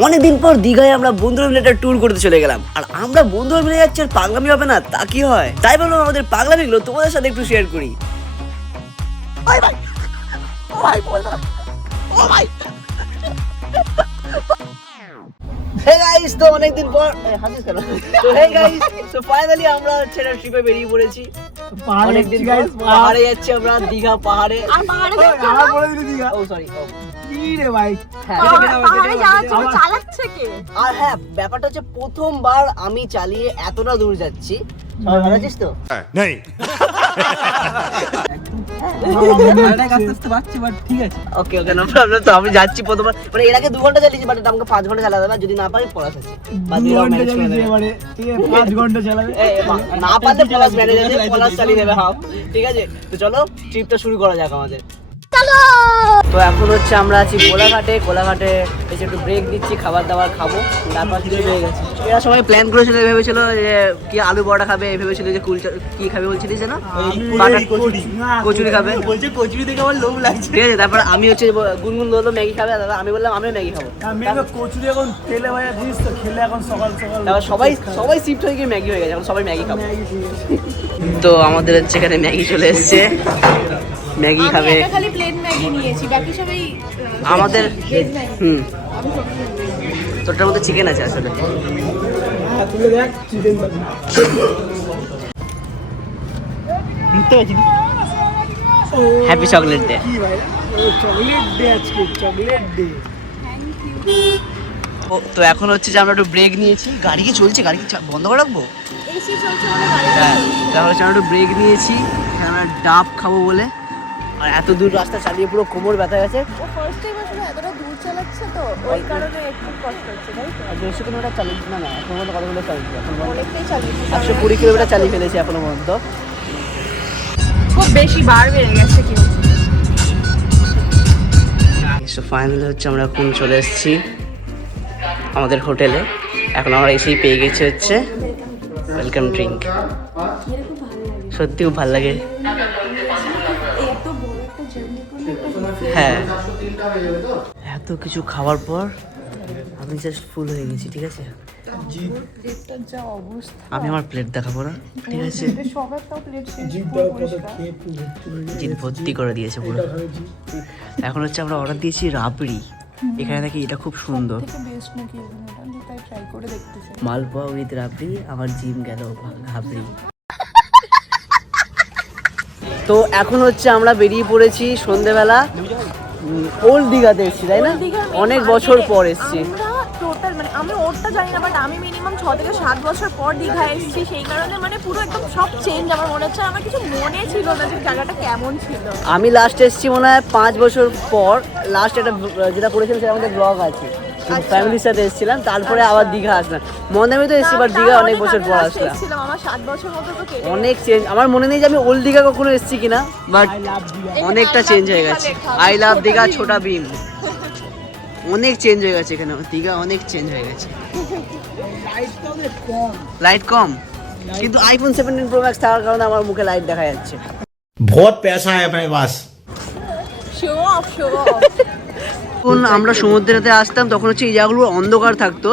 অনেকদিন পর দীঘায় আমরা বন্ধুরা মিলে একটা ট্যুর করতে চলে গেলাম। আর আমরা বন্ধুরা মিলে যাচ্ছি, আর পাগলামি হবে না তা কি হয়? তাই ভাবলাম আমাদের পাগলামিগুলো তোমাদের সাথে একটু শেয়ার করি। Hey guys, তো অনেকদিন পর হাসিস কেন? তো hey guys, so finally আমরা ছেড়ে ট্রিপে বেরিয়ে পড়েছি। অনেকদিন পর পাহাড়ে যাচ্ছি আমরা, দীঘা পাহাড়ে। আর পাহাড়ে আমার বলে দিলি দীঘা। ও সরি। কি রে ভাই, পাহাড়ে যাওয়ার জন্য চালাচ্ছে কে? আর হ্যাঁ, ব্যাপারটা হচ্ছে প্রথমবার আমি চালিয়ে এতটা দূর যাচ্ছি। সবাই ভালো আছিস তো? नहीं ওকে ওকে, নো প্রবলেম। তো আমি যাচ্ছি প্রথমবার, মানে এর আগে 2 ঘন্টা চালিয়েছি, বাট আমাকে 5 ঘন্টা চালাতে হবে। যদি না পারি পলাশ আছে, না পারলে পলাশ ম্যানেজ আছে, পলাশ চালিয়ে দেবে হাফ। ঠিক আছে, তো চলো ট্রিপটা শুরু করা যাক আমাদের। তো এখন হচ্ছে আমরা আছি কোলাঘাটে। কোলাঘাটে এসে একটু ব্রেক দিচ্ছি, খাবার দাবার খাবো, তারপর কিছু হয়ে গেছে। এরা সবাই প্ল্যান করেছিল, ভেবেছিল যে কি আলু বড়া খাবে, ভেবেছিল যে কুলচা কি খাবে বলছিলিস যেন, কচুরি খাবে বলছে, কচুরি দেখে আমার লোভ লাগছে। ঠিক আছে, তারপর আমি হচ্ছে গুনগুন বললো ম্যাগি খাবে, দাদা আমি বললাম আমিও ম্যাগি খাবো। কচুরি এখন তেলে ভাজা জিনিস তো, খেলে এখন সকাল সকাল তারপর সবাই শিফট হয়ে গিয়ে ম্যাগি হয়ে গেছে, এখন সবাই ম্যাগি খাবো। তো আমাদের হচ্ছে এখানে ম্যাগি চলে এসছে, ম্যাগি খাবে। আমি খালি প্লেন ম্যাগি নিয়েছি, বাকি সবাই আমাদের তোরটার মধ্যে চিকেন আছে আসলে। তুলে দেখ চিকেন হ্যাপি চকলেট ডে। কি ভাই, চকলেট ডে আজকে, চকলেট ডে। তো এখন হচ্ছে যে আমরা একটু ব্রেক নিয়েছি। গাড়ি কি চলছে? গাড়ি কি বন্ধ করে রাখবো? এসি চলছে বলে গাড়ি হ্যাঁ, তাহলে হচ্ছে আমরা একটু ব্রেক নিয়েছি, আমরা ডাব খাবো বলে। আর এত দূর রাস্তা চালিয়ে পুরো কোমর ব্যথা গেছে। ও ফার্স্ট টাইম আসলে এতটা দূর চালাচ্ছে, তো ওই কারণে একটু কষ্ট হচ্ছে, তাই তো? আর 150 কিলোমিটার চালিয়েছি না, এখন পর্যন্ত কতগুলো চালিয়েছি? এখন অনেকটাই চালিয়েছি, 120 কিলোমিটার চালিয়ে ফেলেছি এখনো পর্যন্ত। খুব বেশি বার বেড়ে গেছে কি। সো ফাইনালি হচ্ছে আমরা এখন চলে এসেছি আমাদের হোটেলে। এখন আমরা এসেই পেয়ে গেছি হচ্ছে ওয়েলকাম ড্রিঙ্ক। সত্যি খুব ভালো লাগে। হ্যাঁ, এত কিছু খাওয়ার পর আমি জাস্ট ফুল হয়ে গেছি। ঠিক আছে, আমি আমার প্লেট দেখাবো না, ঠিক আছে? জিন ভর্তি করে দিয়েছে পুরো। এখন হচ্ছে আমরা অর্ডার দিয়েছি রাবড়ি। এখানে নাকি এটা খুব সুন্দর, মালপোয়া উইথ রাবড়ি। আমার জিম গেল ঘাবড়ি। তো এখন হচ্ছে আমরা বেরিয়ে পড়েছি সন্ধেবেলা। ওল্ড দীঘাতে এসেছি, তাই না? অনেক বছর পর এসেছি। টোটাল মানে আমি ওরটা জানি না, বাট আমি মিনিমাম 6 থেকে 7 বছর পর দীঘা এসেছি। সেই কারণে মানে পুরো একদম সব চেঞ্জ। আমার মনে হচ্ছে আমার কিছু মনে ছিল না যে জায়গাটা কেমন ছিল। আমি লাস্ট এসেছি মনে হয় 5 বছর পর। লাস্ট একটা যেটা করেছিলাম সেটা আমাদের ব্লগ আছে, ফ্যামিলির সাথে এসেছিলাম। তারপরে আবার দীঘা আসলাম। মন্দারমণি তো এসেছি, বাট দীঘা অনেক বছর পর আসলাম। আমার 7 বছর মতো তো কেটে অনেক চেঞ্জ। আমার মনে নেই যে আমি ওল্ড দীঘা কখনো এসেছি কিনা, বাট অনেকটা চেঞ্জ হয়ে গেছে। আই লাভ দীঘা ছোটা বিম, অনেক চেঞ্জ হয়ে গেছে এখানে। দীঘা অনেক চেঞ্জ হয়ে গেছে। লাইট কম, কিন্তু আইফোন 17 প্রো ম্যাক্স থাকার কারণে আমার মুখে লাইট দেখা যাচ্ছে। बहुत पैसा है अपने पास। Show off. যখন আমরা সমুদ্রেতে আসতাম তখন হচ্ছে এই জায়গাগুলো অন্ধকার থাকতো।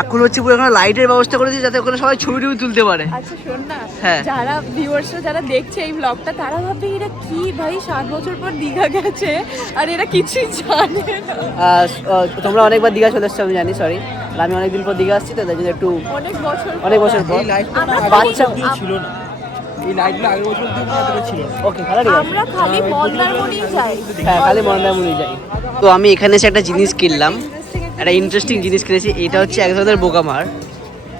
এখন হচ্ছে পুরো এখানে লাইটের ব্যবস্থা করেছে যাতে ওখানে সবাই ছবি টবি তুলতে পারে। আচ্ছা শোন না, হ্যাঁ। যারা ভিউয়ার্সরা যারা দেখছে এই ব্লগটা, তারা ভাববে এরা কি ভাই 7 বছর পর দীঘা গেছে আর এরা কিছুই জানে না। তোমরা অনেকবার দীঘা চলে এসছো আমি জানি, সরি। আমি অনেকদিন পর দীঘা আসছি, তো তাই জন্য একটু অনেক বছর পর বাচ্চা ছিল না এই লাইটগুলো আগের বছর ছিল। ওকে, ভালো ঠিক আছে। আমরা খালি মন্দারমণি যাই। হ্যাঁ, খালি মন্দারমণি যাই। তো আমি এখানে এসে একটা জিনিস কিনলাম, একটা ইন্টারেস্টিং জিনিস কিনেছি। এটা হচ্ছে এক ধরনের বোকামার,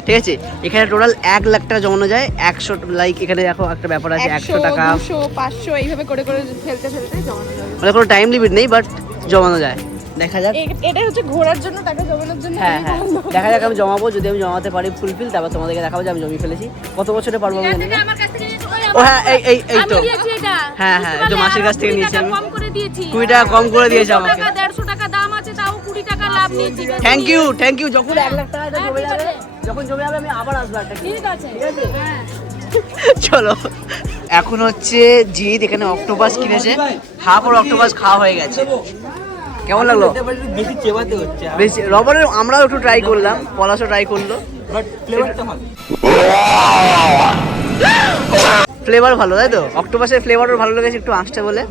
ঠিক আছে? এখানে টোটাল 1 লাখ টাকা জমানো যায়। 100 লাইক এখানে দেখো একটা ব্যাপার আছে, 100 টাকা 200 500 এইভাবে করে করে ফেলতে ফেলতে জমানো যাবে। মানে কোনো টাইম লিমিট নেই, বাট জমানো যায়। দেখা যাক। এটা হচ্ছে ঘোরার জন্য, টাকা জমানোর জন্য। হ্যাঁ, দেখা যাক। আমি জমাবো, যদি আমি জমাতে পারি ফুলফিল, তারপর তোমাদেরকে দেখাবো যে আমি জমিয়ে ফেলেছি। কত বছরে পারবো আমি জানি না। ও হ্যাঁ, এই তো হ্যাঁ, এই তো মাসির কাছ থেকে নিয়েছি আমি। 20 টাকা কম করে দিয়েছে আমাকে। 150 টাকা দাম আছে, তাও 20 টাকা লাভ নিয়েছি। Thank you. যখন 1 লাখ টাকা জমে যাবে, আমি আবার আসবো একটা। ঠিক আছে। চলো, এখন হচ্ছে জিৎ এখানে অক্টোপাস কিনেছে। হাফ আর অক্টোপাস খাওয়া হয়ে গেছে। কেমন লাগলো? বেশি চেবাতে হচ্ছে বেশি রবারের আমরাও একটু ট্রাই করলাম, পলাশও ট্রাই করলো, বাট ফ্লেভারটা ভালো। ফ্লেভার ভালো তাই তো? অক্টোপাসের ফ্লেভারও ভালো লেগেছে একটু আঁশটা বলে।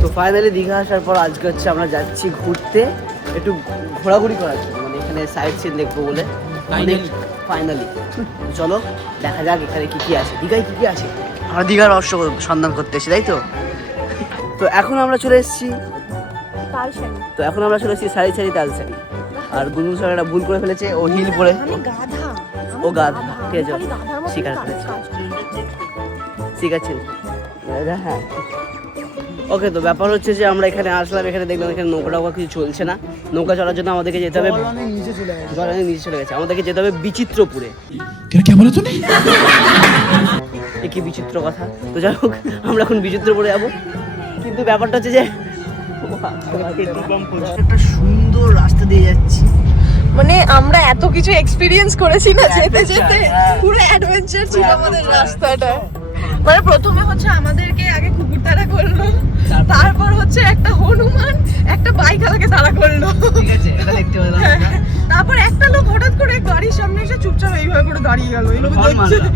তো ফাইনালি দীঘা আসার পর আজকে হচ্ছে আমরা যাচ্ছি ঘুরতে, একটু ঘোরাঘুরি করার জন্য, মানে এখানে সাইড সিন দেখবো বলে। ফাইনালি চলো দেখা যাক এখানে কি কি আছে, দীঘায় কি কি আছে। আমরা দীঘার রহস্য সন্ধান করতে এসেছি তাই তো। তো এখন আমরা চলে এসেছি তালশাড়ি। সারি সারি তালশাড়ি। আর গুনগুন স্যার একটা ভুল করে ফেলেছে, ও হিল পরে, আমি গাধা। ও গাধা, ঠিক আছে, আমি গাধার মতো স্বীকার কাজ করেছে, করি। শিখাচ্ছি। হ্যাঁ ওকে, তো ব্যাপার হচ্ছে যে আমরা এখানে আসলাম, এখানে দেখলাম এখানে নৌকা কিছু চলছে না। নৌকা চলার জন্য আমাদেরকে যেতে হবে, জল অনেক নিচে চলে গেছে। জল অনেক নিচে চলে গেছে, আমাদেরকে যেতে হবে বিচিত্রপুরে। क्या बोला तूने? এ কি বিচিত্র কথা। তো যাই হোক আমরা এখন বিচিত্রপুরে যাবো, কিন্তু ব্যাপারটা হচ্ছে যে একটা সুন্দর রাস্তা দিয়ে যাচ্ছি। মানে আমরা এত কিছু এক্সপিরিয়েন্স করেছি না যেতে যেতে, পুরো অ্যাডভেঞ্চার ছিল আমাদের রাস্তাটা। মানে প্রথমে হচ্ছে আমাদেরকে আগে কুকুর তাড়া করলো, তারপর হচ্ছে একটা হনুমান একটা বাইক আমাকে তাড়া করলো, ঠিক আছে, এটা দেখতে পেলাম। তারপর একটা লোক হঠাৎ করে গাড়ির সামনে এসে চুপচাপ এইভাবে করে দাঁড়িয়ে গেল, এই লোক হর্ন মারলো।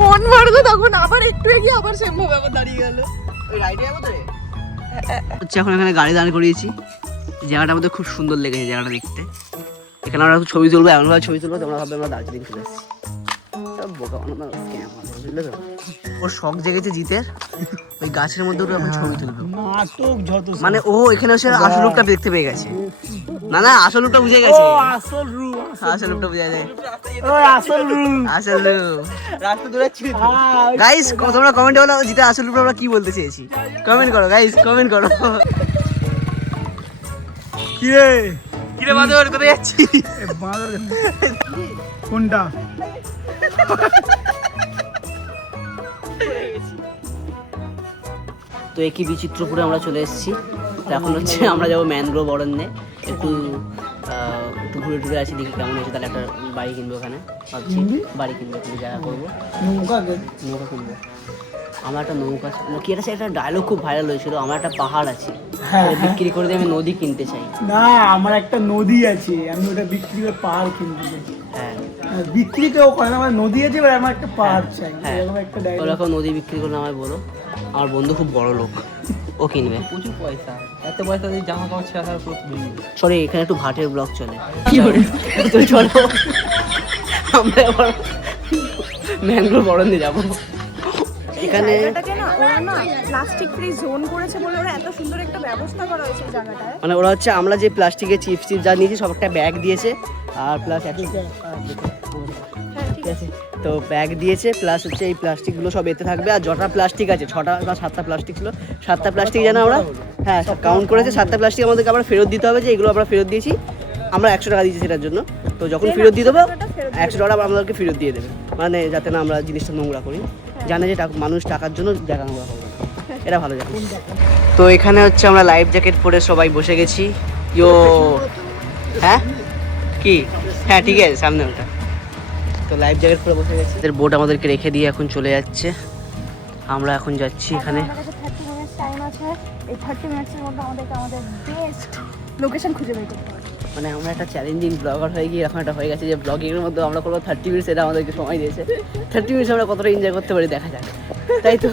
হর্ন মারলো, তখন আবার একটু এগিয়ে আবার সেম ভাবে আবার দাঁড়িয়ে গেল। ওই রাইডে যাবো তো রে? হচ্ছে এখন এখানে গাড়ি দাঁড় করিয়েছি, জায়গাটা আমাদের খুব সুন্দর লেগেছে জায়গাটা দেখতে। এখানে আমরা ছবি তুলবো, এমনভাবে ছবি তুলবো তোমরা ভাববে আমরা দার্জিলিং চলে এসেছি। সব বোকা বানানো স্ক্যাম আছে, বুঝলে তো? ওর শখ জেগেছে জিতের, ওই গাছের মধ্যে ওটা এখন ছবি তুলবে। নাটক যত সব। মানে ও এখানে এসে আসল রূপটা দেখতে পেয়ে গেছে। না না, আসল রূপটা বুঝে গেছে, আসল রু, আসল রূপটা বুঝে যায়, ওই আসল রু। আসল রূপ। রাস্তা দূরে ছিল। গাইস তোমরা কমেন্টে বলো জিতে আসল রূপটা আমরা কি বলতে চেয়েছি, কমেন্ট করো গাইস, কমেন্ট করো। কি রে? কিরে বাদর কোথায় যাচ্ছিস? এ বাঁদর কোনটা? তো একই বিচিত্রপুরে আমরা চলে এসেছি। তো এখন হচ্ছে আমরা যাবো ম্যানগ্রোভ অরণ্যে, একটু একটু ঘুরে টুরে আসি, দেখি কেমন হয়েছে। তাহলে একটা বাড়ি কিনবো ওখানে, ভাবছি বাড়ি কিনবো, একটু জায়গা করবো, নৌকা নৌকা কিনবো। আমার একটা নৌকা কি একটা ডায়লগ খুব ভাইরাল হয়েছিল, আমার একটা পাহাড় আছে, হ্যাঁ, ওটা বিক্রি করে দিয়ে আমি নদী কিনতে চাই। না, আমার একটা নদী আছে, আমি ওটা বিক্রি করে পাহাড় কিনতে চাই। হ্যাঁ বিক্রি কেউ করে না, আমার নদী আছে এবার আমার একটা পাহাড় চাই, হ্যাঁ, এরকম একটা ডায়লগ। ওরকম নদী বিক্রি করলে আমায় বলো, আমার বন্ধু খুব বড় লোক, ও কিনবে। প্রচুর পয়সা, এত পয়সা দিয়ে জামা কাপড় ছেঁড়া পুরো কিনবে। সরি এখানে একটু ভাটের ব্লগ চলে, কি করে তো চলো আমরা আবার ম্যানগ্রোভ অরণ্যে যাবো। এখানে জায়গাটাকে না ওরা না প্লাস্টিক ফ্রি জোন করেছে বলে ওরা এত সুন্দর একটা ব্যবস্থা করা হয়েছে এই জায়গাটায়। মানে ওরা হচ্ছে আমরা যে প্লাস্টিকের চিপস যা নিয়েছি সব একটা ব্যাগ দিয়েছে, আর প্লাস ঠিক আছে, তো ব্যাগ দিয়েছে, প্লাস হচ্ছে এই প্লাস্টিকগুলো সব এতে থাকবে। আর যটা প্লাস্টিক আছে 6টা বা 7টা প্লাস্টিক ছিল, 7টা প্লাস্টিক যেন আমরা হ্যাঁ কাউন্ট করেছে, 7টা প্লাস্টিক আমাদেরকে আবার ফেরত দিতে হবে, যে এগুলো আমরা ফেরত দিয়েছি, আমরা 100 টাকা দিয়েছি সেটার জন্য। তো যখন ফেরত দিয়ে দেবো 100 টাকা আমাদেরকে ফেরত দিয়ে দেবে, মানে যাতে না আমরা জিনিসটা নোংরা করি। জানে যে মানুষ টাকার জন্য জায়গা নোংরা করবে, এটা ভালো জানি। তো এখানে হচ্ছে আমরা লাইফ জ্যাকেট পরে সবাই বসে গেছি। ইয়ো হ্যাঁ কি হ্যাঁ ঠিক আছে, সামনে ওটা। তো লাইফ জ্যাকেট পরে বসে গেছি, এদের বোট আমাদেরকে রেখে দিয়ে এখন চলে যাচ্ছে। আমরা এখন যাচ্ছি এখানে, আমাদের কাছে 30 মিনিটস টাইম আছে, এই 30 মিনিটসের মধ্যে আমাদেরকে আমাদের বেস্ট লোকেশন খুঁজে বের করতে হবে। মানে আমরা একটা চ্যালেঞ্জিং ব্লগার হয়ে গিয়ে এরকম একটা হয়ে গেছে যে ব্লগিংয়ের মধ্যে আমরা কোনো 30 মিনিটস, এটা আমাদেরকে সময় দিয়েছে। 30 মিনিটস আমরা কতটা এনজয় করতে পারি দেখা যাক, তাই তো।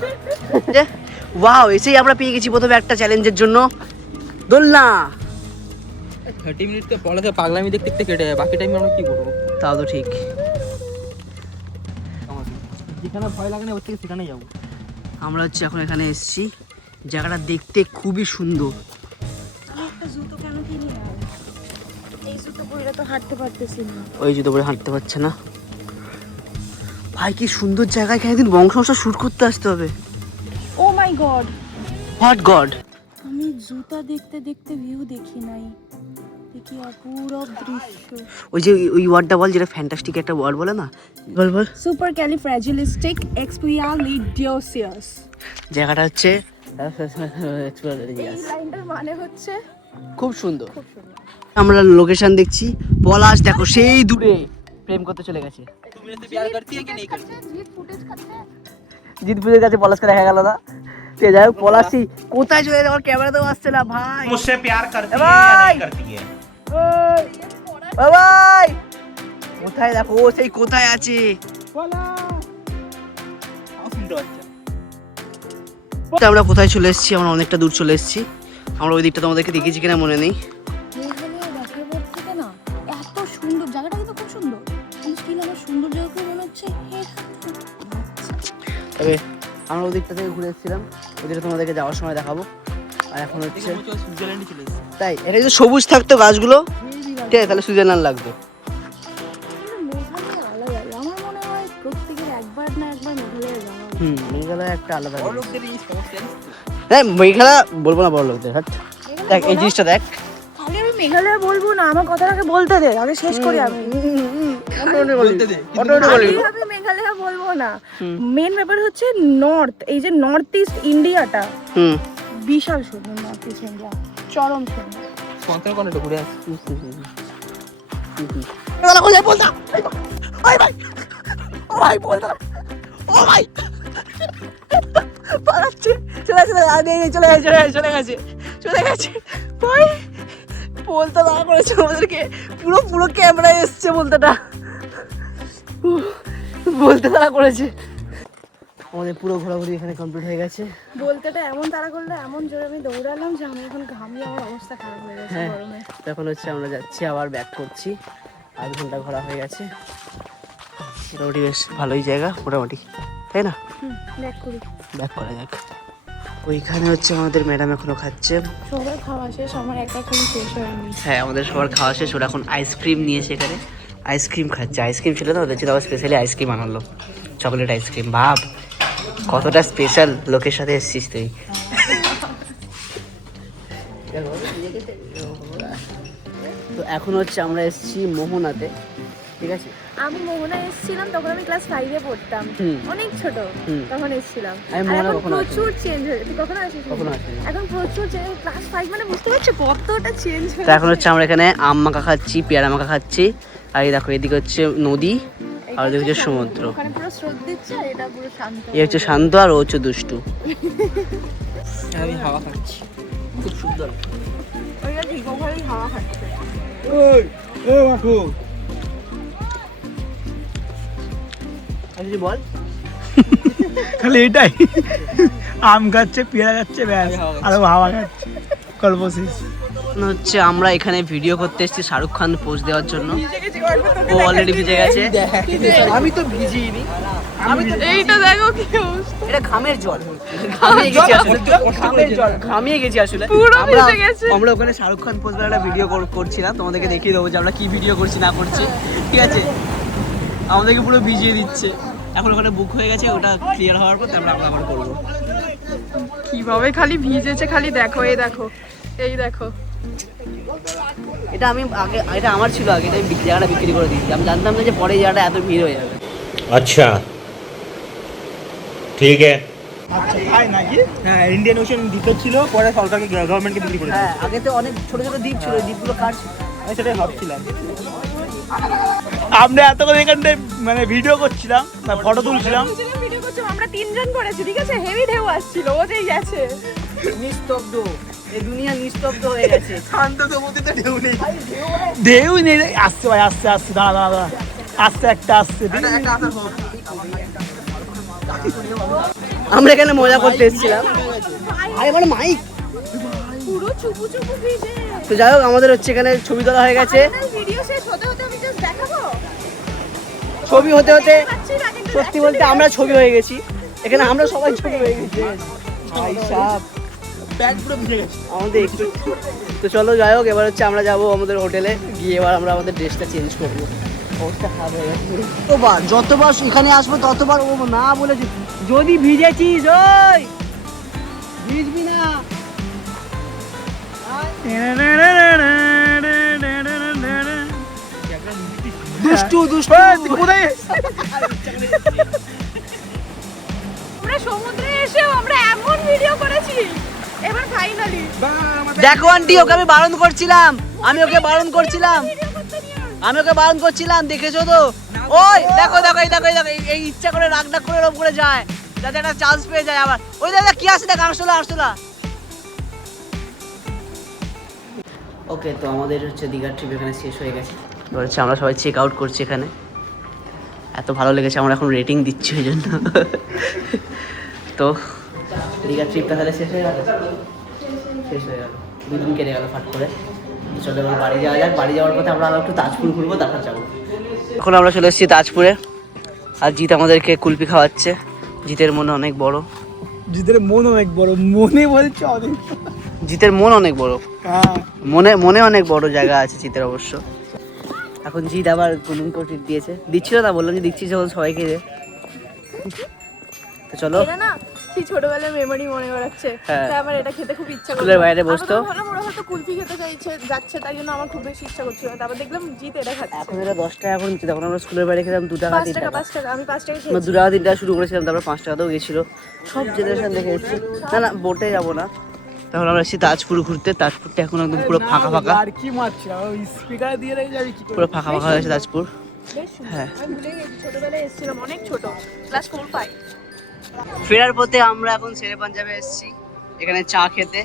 ওয়াও, এসেই আমরা পেয়ে গেছি প্রথমে একটা চ্যালেঞ্জের জন্য দোলনা। 30 মিনিট তো পড়াতে পাগলামি দেখতে দেখতে কেটে যায়, বাকি টাইম আমরা কি করবো? তাও তো ঠিক। যেখানে ভয় লাগে না ওর থেকে সেখানে যাবো। আমরা হচ্ছে এখন এখানে এসেছি, জায়গাটা দেখতে খুবই সুন্দর। আমি একটা জুতো কেন কিনি না, এই জুতো পরে তো হাঁটতে পারতেছি না। ওই জুতো পরে হাঁটতে পারছে না ভাই, কি সুন্দর জায়গা, এখানে একদিন বংশমশা শুট করতে আসতে হবে। ও মাই গড, হোয়াট গড, আমি জুতা দেখতে দেখতে ভিউ দেখি নাই, দেখি অপূরব দৃশ্য। ওই যে ওই ওয়ার্ডটা বল, যেটা ফ্যান্টাস্টিক একটা ওয়ার্ড বলে না, বল বল। সুপারক্যালিফ্রাজিলিস্টিক এক্সপিয়ালিডিওসিয়াস। জায়গাটা হচ্ছে এই লাইনটার মানে হচ্ছে খুব সুন্দর। আমরা লোকেশন দেখছি, পলাশ দেখো সেই দূরে প্রেম করতে চলে গেছে। তুমি তো প্যার করতি है कि नहीं करती? জিৎ ফুটেজ খাচ্ছে। জিৎ পুজোর কাছে পলাশকে দেখা গেল না, কে যাই হোক পলাশি কোথায় চলে যাওয়ার ক্যামেরাতেও আসছে না ভাই मुझसे प्यार करती है है या या नहीं नहीं करती है ভাই কোথায় দেখো ও সেই কোথায় আছে আমরা কোথায় চলে এসেছি আমরা অনেকটা দূর চলে এসেছি আমরা ওই দিকটা তোমাদেরকে দেখিয়েছি কিনা মনে নেই মেঘালয় দেখার পর থেকে না এত সুন্দর জায়গাটা কিন্তু খুব সুন্দর কিন্তু স্টিল আমার সুন্দর জায়গা মনে হচ্ছে তবে আমরা ওই দিকটা থেকে ঘুরে এসেছিলাম ওই দিকটা তোমাদেরকে যাওয়ার সময় দেখাবো আর এখন হচ্ছে সুইজারল্যান্ডে চলে এসেছে। তাই এটা যদি সবুজ থাকতো গাছগুলো ঠিক আছে তাহলে সুইজারল্যান্ড লাগতো মেঘালয় আলাদা আমার মনে হয় প্রত্যেকের একবার না একবার মেঘালয় যাওয়া উচিত। মেঘালয় একটা আলাদা বড় লোকদের এই সমস্যা জানিস তো? হ্যাঁ মেঘালয় বলবো না বড় লোকদের হাট দেখ এই জিনিসটা দেখ তাহলে আমি মেঘালয় বলবো না আমার কথাটাকে বলতে দে আগে শেষ করি আমি বলতে দে, কিন্তু আমি মেঘালয় বলবো না মেন ব্যাপার হচ্ছে নর্থ এই যে নর্থ ইস্ট ইন্ডিয়াটা হুম বিশাল সুন্দর নর্থ ইস্ট ইন্ডিয়া চরম সুন্দর স্পন্সর করে একটু ঘুরে আসি। পালাচ্ছে চলে গেছে ভাই বলতে না করেছে আমাদেরকে পুরো পুরো ক্যামেরায় এসছে বলতেটা বলতে তারা করেছে আমাদের পুরো ঘোরাঘুরি এখানে কমপ্লিট হয়ে গেছে বলতেটা এমন তারা করলে এমন জোরে আমি দৌড়ালাম যে আমি এখন ঘামিয়ে আমার অবস্থা খারাপ হয়ে গেছে হ্যাঁ গরমে তখন হচ্ছে আমরা যাচ্ছি আবার ব্যাক করছি 8 ঘন্টা ঘোরা হয়ে গেছে মোটামুটি বেশ ভালোই জায়গা মোটামুটি তাই না ব্যাক করি ব্যাক করা যাক ওইখানে হচ্ছে আমাদের ম্যাডাম এখনো খাচ্ছে সবার খাওয়া শেষ আমার একটা খালি শেষ হয়নি হ্যাঁ আমাদের সবার খাওয়া শেষ ওরা এখন আইসক্রিম নিয়েছে এখানে আইসক্রিম খাচ্ছে আইসক্রিম ছিল না ওদের জন্য আবার স্পেশালি আইসক্রিম আনালো চকলেট আইসক্রিম ভাব কতটা স্পেশাল লোকের সাথে এসেছিস তুই তো এখন হচ্ছে আমরা এসেছি মোহনাতে ঠিক আছে আমি মোহনায় এসেছিলাম তখন আমি ক্লাস 5 এ পড়তাম অনেক ছোট তখন এসেছিলাম আমি আর মোহনা এখন কখনো প্রচুর চেঞ্জ হয়েছে তুই কখনো আসিস কখনো আসিনি। এখন প্রচুর চেঞ্জ ক্লাস 5 মানে বুঝতে পারছো কতটা চেঞ্জ তো এখন হচ্ছে আমরা এখানে আম মাখা খাচ্ছি পেয়ারা মাখা খাচ্ছি আর এই দেখো এদিকে হচ্ছে নদী আর ওদিকে হচ্ছে সমুদ্র ওখানে পুরো স্রোত দিচ্ছে আর এটা পুরো শান্ত এই হচ্ছে শান্ত আর ও হচ্ছে দুষ্টু আমি হাওয়া খাচ্ছি খুব সুন্দর। ওইটা ঠিক ওখানেই হাওয়া খাচ্ছে আচ্ছা বল খালি এটাই আম খাচ্ছে পেয়ারা খাচ্ছে ব্যাস আর ও হাওয়া খাচ্ছে গল্প শেষ হচ্ছে আমরা এখানে ভিডিও করতে এসেছি শাহরুখ খান পোজ দেওয়ার জন্য ও অলরেডি ভিজে গেছে আমি তো ভিজিনি আমি তো এইটা দেখো কি অবস্থা এটা ঘামের জল ঘামিয়ে গেছি আসলে ঘামের জল ঘামিয়ে গেছি আসলে পুরো আমরা- ভিজে গেছে। আমরা ওখানে শাহরুখ খান পোজ দেওয়ার একটা ভিডিও করছিলাম তোমাদেরকে দেখিয়ে দেবো যে আমরা কি ভিডিও করছি না করছি ঠিক আছে আমাদেরকে পুরো ভিজিয়ে দিচ্ছে এখন ওখানে বুক হয়ে গেছে ওটা ক্লিয়ার হওয়ার পর আমরা আবার করবো কিভাবে খালি ভিজেছে খালি দেখো এই দেখো এই দেখো এটা আমি আগে এটা আমার ছিল আগে এটা আমি জায়গাটা বিক্রি করে দিয়েছি আমি জানতাম না যে পরে এই জায়গাটা এত ভিড় হয়ে যাবে अच्छा ठीक है আচ্ছা তাই নাকি হ্যাঁ ইন্ডিয়ান ওশান দ্বীপে ছিল পরে সরকারকে গভর্নমেন্টকে বিক্রি করে হ্যাঁ আগে তো অনেক ছোট ছোট দ্বীপ ছিল ওই দ্বীপগুলো কার ছিল? আমি সেটাই ভাবছিলাম আমরা এত করে এখানটায় মানে ভিডিও করছিলাম ফটো তুলছিলাম ভিডিও করছো আমরা তিনজন করেছি ঠিক আছে হেভি ঢেউ আসছিল ও যেই গেছে নিস্তব্ধ এই দুনিয়া নিস্তব্ধ হয়ে গেছে শান্ত সমুদ্রে ঢেউ নেই। ঢেউ নেই আসছে ভাই আসছে আসছে দাঁড়া দাঁড়া দাঁড়া আসছে একটা আসছে একটা আসার হোক। আমরা এখানে মজা করতে এসেছিলাম আরে মানে মাইক পুরো চুপু চুপু ভিজে তো যাই হোক আমাদের হচ্ছে এখানে ছবি তোলা হয়ে গেছে ভিডিও শেষ হতে হতে আমি জাস্ট দেখাবো ছবি হতে হতে পাচ্ছি না কিন্তু সত্যি বলতে আমরা ছবি হয়ে গেছি এখানে আমরা সবাই ছবি হয়ে গেছি ভাই সাহেব প্যান্ট পুরো ভিজে গেছে। আমাদের একটু তো চলো যাই হোক এবার হচ্ছে আমরা যাবো আমাদের হোটেলে গিয়ে এবার আমরা আমাদের ড্রেসটা চেঞ্জ করবো অবস্থা খারাপ হয়ে গেছে যতবার যতবার এখানে আসবো ততবার ও না বলেছি যদি ভিজেছিস ওই ভিজবি না দুষ্টু দুষ্টু কোথায় আমরা সমুদ্রে এসেও আমরা এমন ভিডিও করেছি এবার ফাইনালি দেখো আন্টি ওকে আমি বারণ করছিলাম আমি ওকে বারণ করছিলাম দেখেছো তো ওই দেখো দেখো এই দেখো এই দেখো এই ইচ্ছা করে রাগ ডাক করে ওরকম করে যায় যাতে একটা চান্স পেয়ে যায় আবার। ওই দাদা কি আছে দেখ, আরশোলা। ওকে, তো আমাদের হচ্ছে দীঘার ট্রিপ এখানে শেষ হয়ে গেছে। এবার হচ্ছে আমরা সবাই চেক আউট করছি এখানে। এত ভালো লেগেছে, আমরা এখন রেটিং দিচ্ছি ওই জন্য। তো দীঘার ট্রিপটা তাহলে শেষ হয়ে গেল। 2 দিন কেটে গেল ফাট করে। চলো এবার বাড়ি যাওয়া যাক। বাড়ি যাওয়ার পথে আমরা একটু তাজপুর ঘুরবো, তারপর যাবো। এখন আমরা চলে এসেছি তাজপুরে, আর জিৎ আমাদেরকে কুলফি খাওয়াচ্ছে। জিতের মনে অনেক বড়। জিতের মন অনেক বড়, মনে বলছে অনেক। জিতের মন অনেক বড়, হ্যাঁ মনে অনেক বড় জায়গা আছে জিতের অবশ্য। এখন জিৎ আবার কুলুমকে ট্রিট দিচ্ছিল না, বললাম যে দিচ্ছি যখন সবাইকে দে। তো চলো, এটা না সেই ছোটবেলার মেমরি মনে করাচ্ছে। হ্যাঁ। তাই আমার এটা খেতে খুব ইচ্ছা করছে। স্কুলের বাইরে বসতো। ভালো ওরা হয়তো কুলফি খেতে যাচ্ছে, তাই জন্য আমার খুব বেশি ইচ্ছা করছিল। তারপর দেখলাম জিত এটা খাচ্ছে। এখন এটা 10 টাকা করে নিচ্ছে, তখন আমরা স্কুলের বাইরে খেতাম 2 টাকা 3 টাকা। 5 টাকা আমি 5 টাকা আমরা খেয়েছি। 2 টাকা 3 টাকা শুরু করেছিলাম, তারপর 5 টাকাতেও গেছিল। সব জেনারেশন দেখে এসেছি। না বোটে যাবো না। তখন আমরা এসেছি তাজপুর ঘুরতে। তাজপুরটা এখন একদম পুরো ফাঁকা। আর কি মারছিলাম, ওই স্পিকার দিয়ে রেখে যাবি কি করে? পুরো ফাঁকা হয়ে গেছে তাজপুর। বেশ সুন্দর। হ্যাঁ। আমি ভুলে গেছি ছোটবেলায় এসেছিলাম, অনেক ছোট, ক্লাস 4-5। ফেরার পথে আমরা এখন শেরে পাঞ্জাবে এসেছি এখানে চা খেতে।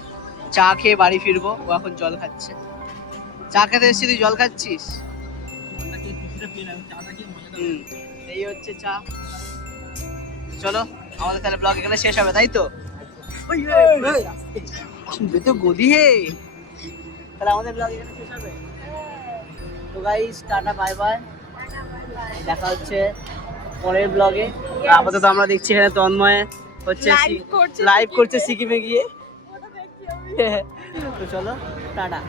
চা খেয়ে বাড়ি ফিরবো। ও এখন জল খাচ্ছে। চা খেতে এসেছি, তুই জল খাচ্ছিস? এই হচ্ছে চা। চলো আমাদের তাহলে ব্লগ এখানে শেষ হবে, তাই তো? তো গদি হে, তাহলে আমাদের ব্লগ এখানে শেষ হবে। তো গাইস টাটা বাই বাই, দেখা হচ্ছে পরের ব্লগে। আপাতত আমরা দেখছি এখানে তন্ময় হচ্ছে লাইভ করছে সিকিমে গিয়ে। তো চলো টাটা।